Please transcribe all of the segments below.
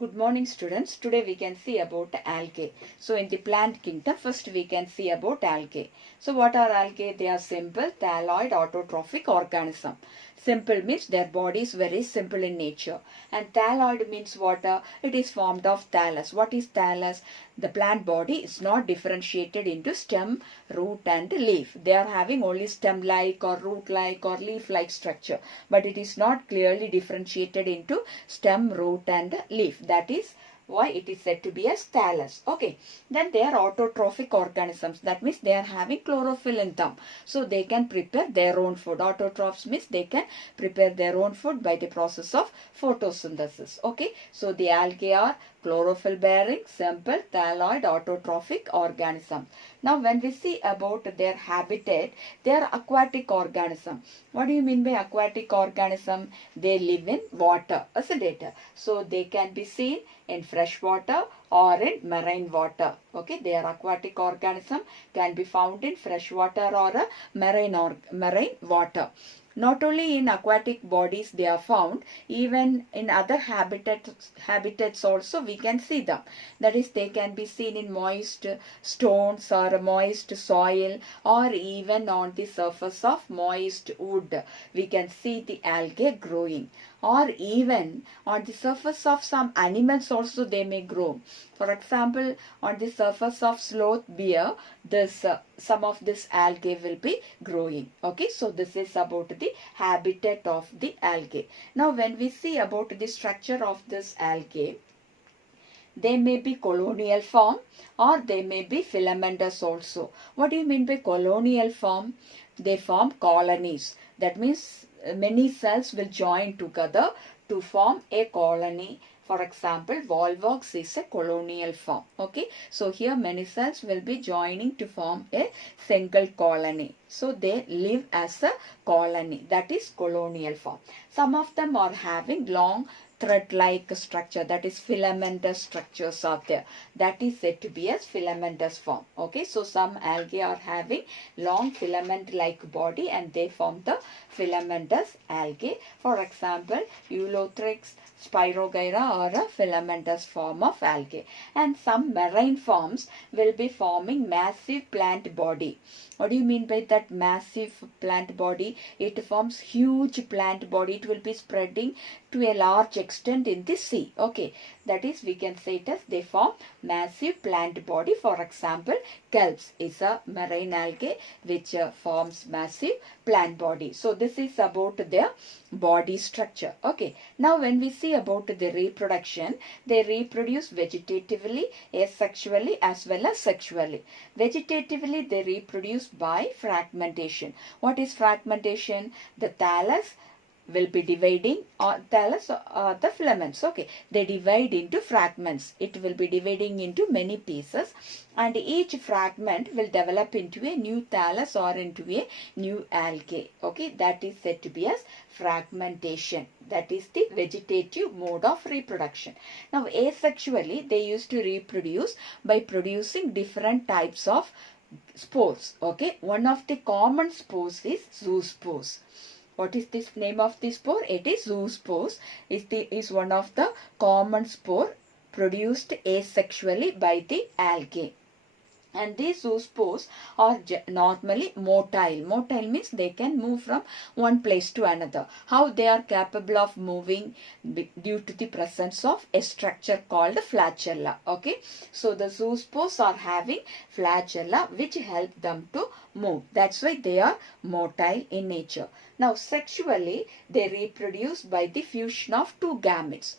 Good morning students. Today we can see about algae. So in the plant kingdom, first we can see about algae. So what are algae? They are simple, thalloid, autotrophic organism. Simple means their body is very simple in nature. And thalloid means what? It is formed of thallus. What is thallus? The plant body is not differentiated into stem, root and leaf. They are having only stem-like or root-like or leaf-like structure. But it is not clearly differentiated into stem, root and leaf. That is why it is said to be as thallus. Okay. Then they are autotrophic organisms. That means they are having chlorophyll in them. So they can prepare their own food. Autotrophs means they can prepare their own food by the process of photosynthesis. Okay. So the algae are chlorophyll bearing, simple, thalloid, autotrophic organism. Now when we see about their habitat, they are aquatic organism. What do you mean by aquatic organism? They live in water, isn't it? So they can be seen in fresh water or in marine water. Okay, they are aquatic organism, can be found in fresh water or marine water. Not only in aquatic bodies they are found, even in other habitats also we can see them. That is, they can be seen in moist stones or moist soil or even on the surface of moist wood. We can see the algae growing, or even on the surface of some animals also they may grow. For example, on the surface of sloth bear, some of this algae will be growing. Okay, so this is about the habitat of the algae. Now when we see about the structure of this algae, they may be colonial form or they may be filamentous also. What do you mean by colonial form? They form colonies. That means many cells will join together to form a colony. For example, volvox is a colonial form. Okay, so here many cells will be joining to form a single colony. So they live as a colony. That is colonial form. Some of them are having long thread-like structure, that is filamentous structures are there. That is said to be as filamentous form. Okay, so some algae are having long filament-like body and they form the filamentous algae. For example, Eulothrix, Spirogyra are a filamentous form of algae. And some marine forms will be forming massive plant body. What do you mean by that massive plant body? It forms huge plant body. It will be spreading to a large extent in the sea. Okay, that is, we can say it as they form massive plant body. For example, kelps is a marine algae which forms massive plant body. So this is about their body structure. Okay, now when we see about the reproduction, they reproduce vegetatively, asexually as well as sexually. Vegetatively they reproduce by fragmentation. What is fragmentation? The thallus will be dividing, or thallus the filaments. Okay, they divide into fragments. It will be dividing into many pieces and each fragment will develop into a new thallus or into a new algae. Okay, that is said to be as fragmentation. That is the vegetative mode of reproduction. Now asexually they used to reproduce by producing different types of spores. Okay, one of the common spores is zoospores. What is this name of the spore? It is zoospores. Is one of the common spore produced asexually by the algae. And these zoospores are normally motile. Motile means they can move from one place to another. How they are capable of moving? Due to the presence of a structure called flagella. Okay, so the zoospores are having flagella which help them to move. That's why they are motile in nature. Now sexually they reproduce by the fusion of two gametes.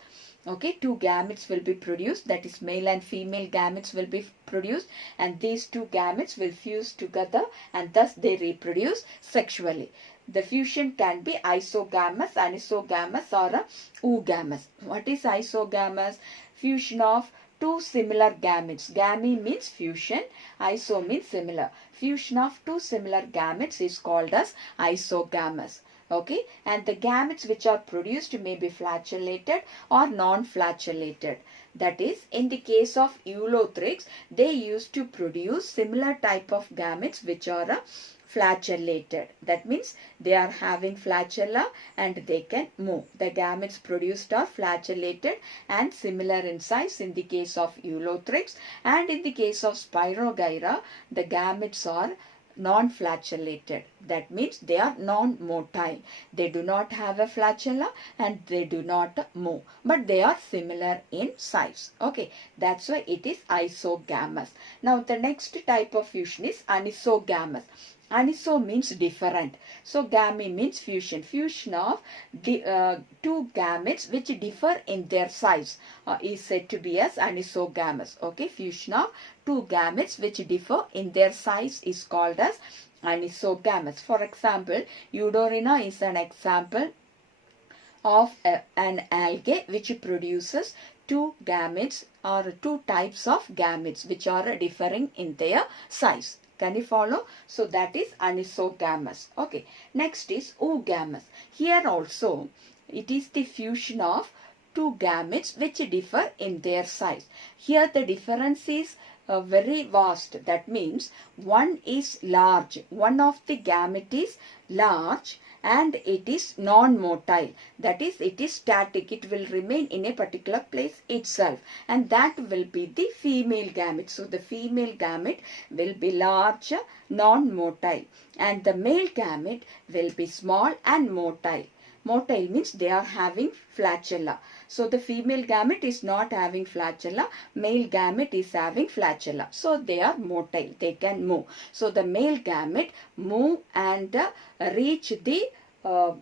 Okay, two gametes will be produced, that is male and female gametes will be produced, and these two gametes will fuse together and thus they reproduce sexually. The fusion can be isogamous, anisogamas or oogamous. What is isogamous? Fusion of two similar gametes. Game means fusion, iso means similar. Fusion of two similar gametes is called as isogamous. Okay, and the gametes which are produced may be flagellated or non-flagellated. That is, in the case of Eulothrix, they used to produce similar type of gametes which are flagellated. That means they are having flagella and they can move. The gametes produced are flagellated and similar in size in the case of Eulothrix, and in the case of Spirogyra, the gametes are non-flagellated. That means they are non-motile. They do not have a flagella and they do not move, but they are similar in size. Okay, that's why it is Isogamus. Now the next type of fusion is Anisogamus. Aniso means different. So gami means fusion. Fusion of two gametes which differ in their size is said to be as Anisogamus. Okay, fusion of two gametes which differ in their size is called as Anisogamus. For example, Eudorina is an example of an algae which produces two gametes or two types of gametes which are differing in their size. Can you follow? So that is Anisogamus. Okay. Next is Oogamus. Here also it is the fusion of two gametes which differ in their size. Here the difference is very vast. That means one is large. One of the gamete is large and it is non-motile. That is, it is static. It will remain in a particular place itself, and that will be the female gamete. So the female gamete will be large, non-motile, and the male gamete will be small and motile. Motile means they are having flagella. So the female gamete is not having flagella, male gamete is having flagella. So they are motile, they can move. So the male gamete move and reach the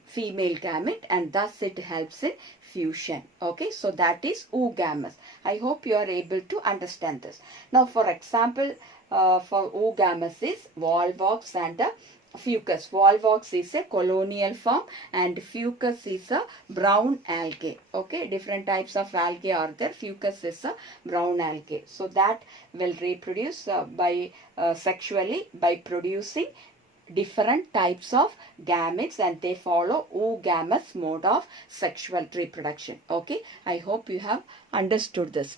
female gamete, and thus it helps in fusion. Okay, so that is Oogamus. I hope you are able to understand this. Now for example, for Oogamus is Volvox and Fucus. Volvox is a colonial form and Fucus is a brown algae. Okay, different types of algae are there. Fucus is a brown algae. So that will reproduce sexually by producing different types of gametes, and they follow Oogamous mode of sexual reproduction. Okay, I hope you have understood this.